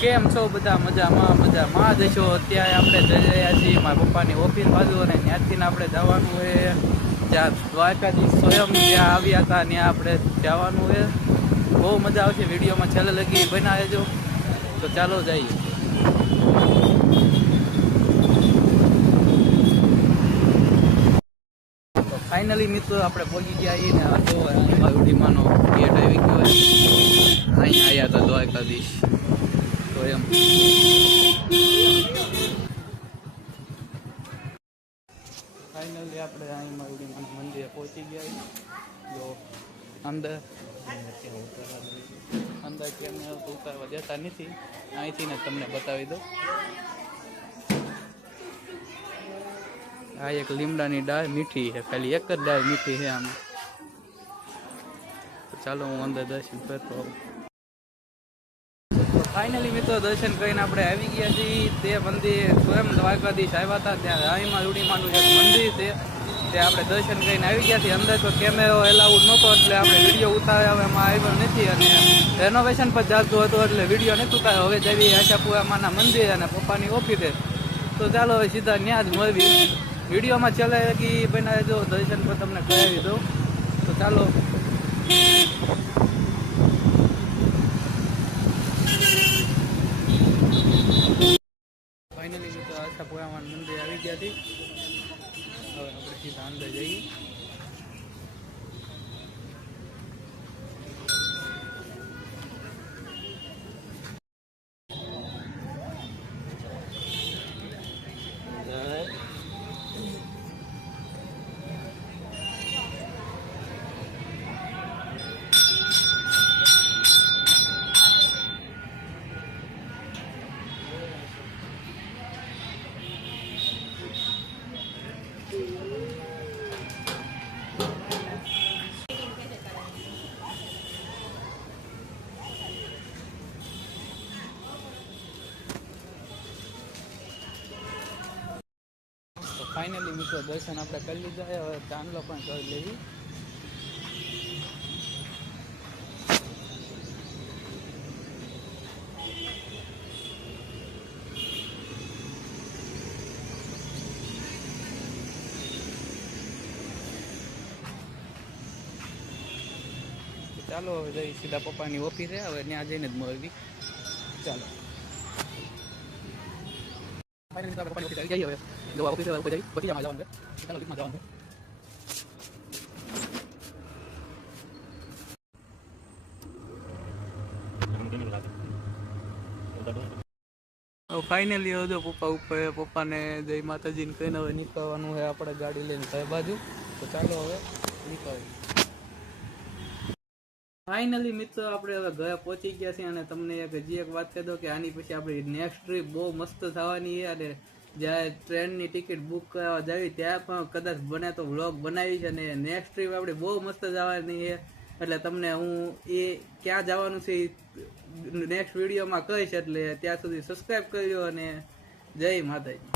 કેમ છો બધા? મજામાં મજામાં જ છો? અત્યારે આપણે જઈ રહ્યા છીએ મારા પપ્પાની ઓફિસ બાજુ અને ત્યાંથી આપણે જવાનું છે. જ્યાં દ્વારકાધીશ સ્વયં ત્યાં આવ્યા હતા, ત્યાં આપણે જવાનું છે. બહુ મજા આવશે, વિડીયોમાં છેલ્લે લગી બનાવેજો. તો ચાલો જઈએ. ફાઇનલી મિત્રો આપણે પહોંચી ગયા છીએ ને આ જો મારુડીમાંનો ગેટ આવી ગયો હોય અહીંયા આવ્યા હતા દ્વારકાધીશ. તો એમ ફાઇનલી આપણે અહીં મારુડીમાં મંદિરે પહોંચી ગયા છીએ. જો અંદર અંદર કેમ ઉતારવા દેતા નથી. અહીંથી ને તમને બતાવી દઉં. આ એક લીમડાની ડાળ મીઠી છે. ખાલી એક જ ડાળ મીઠી છે આમાં. તો ચાલો હું અંદર દર્શન કરતો આવું. ફાઇનલી મિત્રો દર્શન કરીને આપણે આવી ગયા છીએ. તે મંદિર સ્વયં દ્વારકાધીશ આવ્યા હતા. ત્યાં રાણીમાં રૂડીમાનું એક મંદિર છે. તે આપણે દર્શન કરીને આવી ગયા છીએ. અંદર તો કેમેરો એલાઉડ નહોતો, એટલે આપણે વીડિયો ઉતારવામાં આવ્યો નથી અને રેનોવેશન પર જાતું હતું એટલે વીડિયો નથી ઉતાર્યો. હવે જઈએ આશાપુરામાના મંદિર અને પપ્પાની ઓફિસે તો ચાલો હવે સીધા ત્યાં જ મળવી. વિડીયોમાં ચલે કે બનાવે જો દર્શન પર તમને કરાવી દઉં. તો ચાલો. મિત્રો આશાપુરામાં મંદિર આવી ગયા હતી હવે આપણે સીધા અંદર જઈએ. ફાઇનલી મિત્રો દર્શન આપણે કરી લીધા છે. હવે ચાંદલો પણ કરી લેવી. તો ચાલો, હવે જઈ સીધા પપ્પાની ઓફિસે. હવે ત્યાં જઈને જ મળવી. ચાલો. ફાઇનલી ઓફિસે ઉપર જઈ પછી જવાનું છે ચાલો ફાઇનલી હવે પપ્પા ઉપર પપ્પાને જય માતાજીને કહીને હવે નીકળવાનું છે આપણે ગાડી લઈને ઘર બાજુ તો ચાલો હવે નીકળીએ ફાઇનલી મિત્રો, આપણે હવે ઘરે પહોંચી ગયા છીએ અને તમને એક હજી એક વાત કહી દો કે આની પછી આપણી નેક્સ્ટ ટ્રીપ બહુ મસ્ત થવાની છે અને જ્યારે ટ્રેનની ટિકિટ બુક કરાવવા જાવી ત્યાં પણ કદાચ બને તો વ્લોગ બનાવી છે અને નેક્સ્ટ ટ્રીપ આપણી બહુ મસ્ત જવાની છે. એટલે તમને હું એ ક્યાં જવાનું છે નેક્સ્ટ વિડીયોમાં કહીશ, એટલે ત્યાં સુધી સબસ્ક્રાઈબ કર્યો અને જય માતાજી.